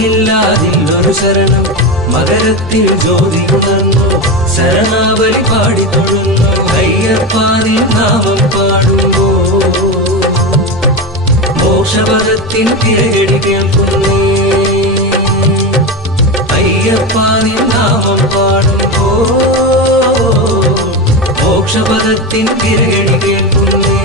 നീയില്ലാതില്ലൊരു ശരണം മകരത്തിൽ ജ്യോതി ഉണർന്നു ശരണാവലി പാടി തൊഴുന്നു അയ്യപ്പ നിൻ നാമം പാടുമ്പോ മോക്ഷപദത്തിൻ തിരകടി കേൾക്കുന്നേ അയ്യപ്പ നിൻ നാമം പാടുമ്പോ മോക്ഷപദത്തിൻ തിരകടി കേൾക്കുന്നേ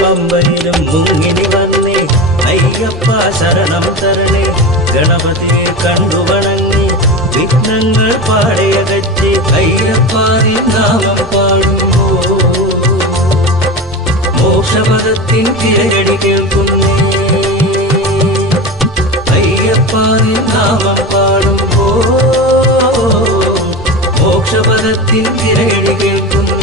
പമ്പയിലും മുങ്ങിനി വന്നേ അയ്യപ്പ ശരണം തരണേ ഗണപതിയെ കണ്ടു വണങ്ങി വിഘ്നങ്ങൾ പാടയകറ്റി അയ്യപ്പ നിൻ നാമം പാടുമ്പോ മോക്ഷപദത്തിൻ തിരകടി കേൾക്കുന്നേ അയ്യപ്പ നിൻ നാമം പാടുമ്പോ മോക്ഷപദത്തിൻ തിരകടി കേൾക്കുന്നേ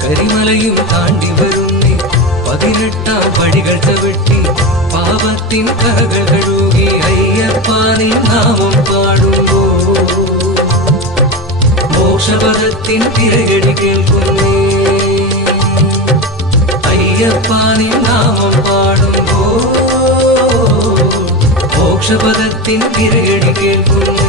കരിമലയും താണ്ടി വരുന്നേ 18 പടികൾ ചവിട്ടി പാപത്തിൻ കരകൾ കഴുകി അയ്യപ്പ നിൻ നാമം പാടുമ്പോ മോക്ഷപദത്തിൻ തിരകടി കേൾക്കുന്നേ അയ്യപ്പ നിൻ നാമം പാടുമ്പോ മോക്ഷപദത്തിൻ തിരകടി കേൾക്കുന്നേ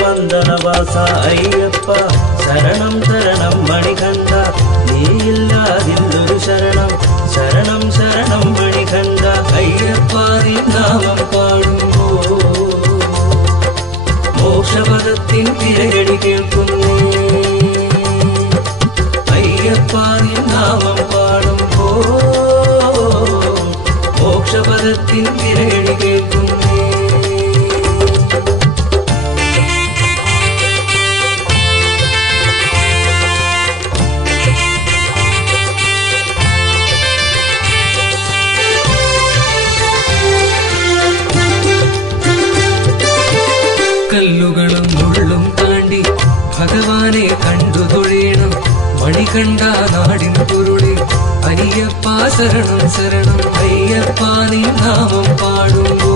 വന്ദനവാസ അയ്യപ്പ ശരണം ശരണം മണികണ്ഠ നീയില്ലാതില്ലൊരു ശരണം ശരണം ശരണം മണികണ്ഠ അയ്യപ്പ നിൻ നാമം പാടുമ്പോ മോക്ഷപദത്തിൻ തിരകടി കേൾക്കുന്നേ അയ്യപ്പ നിൻ നാമം പാടുമ്പോ മോക്ഷപദത്തിൻ തിരകടി കേൾക്കുന്നേ കല്ലുകളും മുള്ളും താണ്ടി ഭഗവാനെ കണ്ടു തൊഴേണം മണികണ്ഠ നാടിൻ പൊരുളെ അയ്യപ്പ ശരണം ശരണം അയ്യപ്പ നിൻ നാമം പാടുമ്പോ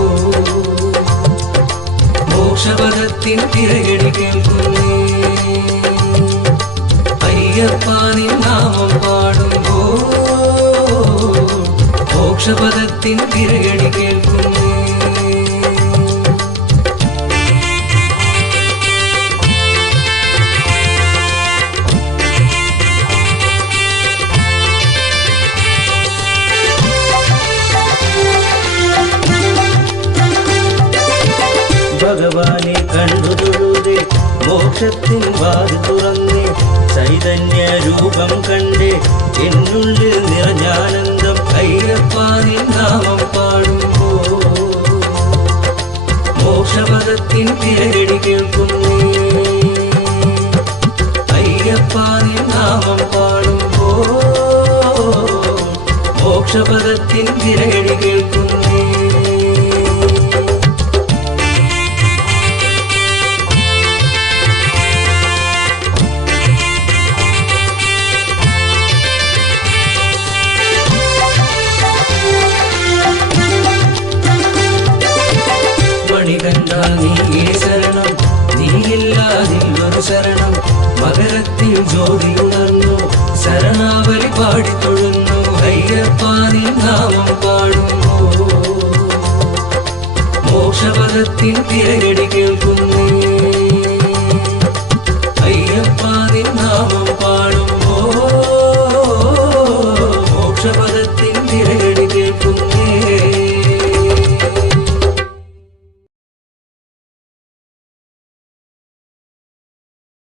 മോക്ഷപദത്തിൻ തിരകടി കേൾക്കുന്നേ അയ്യപ്പ നിൻ നാമം പാടുമ്പോ മോക്ഷപദത്തിൻ തിരകടി കേൾക്കുന്നേ ഭഗവാനെ കണ്ടു തൊഴുതേ മോക്ഷത്തിൻ വാതിൽ തുറന്നേ ചൈതന്യ രൂപം കണ്ടേ എന്നുള്ളിൽ നിറഞ്ഞാനന്ദം അയ്യപ്പ നിൻ നാമം പാടുമ്പോ മോക്ഷപദത്തിൻ തിരകടി കേൾക്കുന്നേ അയ്യപ്പ നിൻ നാമം പാടുമ്പോ മോക്ഷപദത്തിൻ തിരകടി കേൾക്കുന്നേ മണികണ്ഠ നീയേ ശരണം നീയില്ലാതില്ലൊരു ശരണം മകരത്തിൽ ജ്യോതി ഉണർന്നു ശരണാവലി പാടി തൊഴുന്നു അയ്യപ്പ നിൻ നാമം പാടുമ്പോ മോക്ഷപദത്തിൻ തിരകടി കേൾക്കുന്നു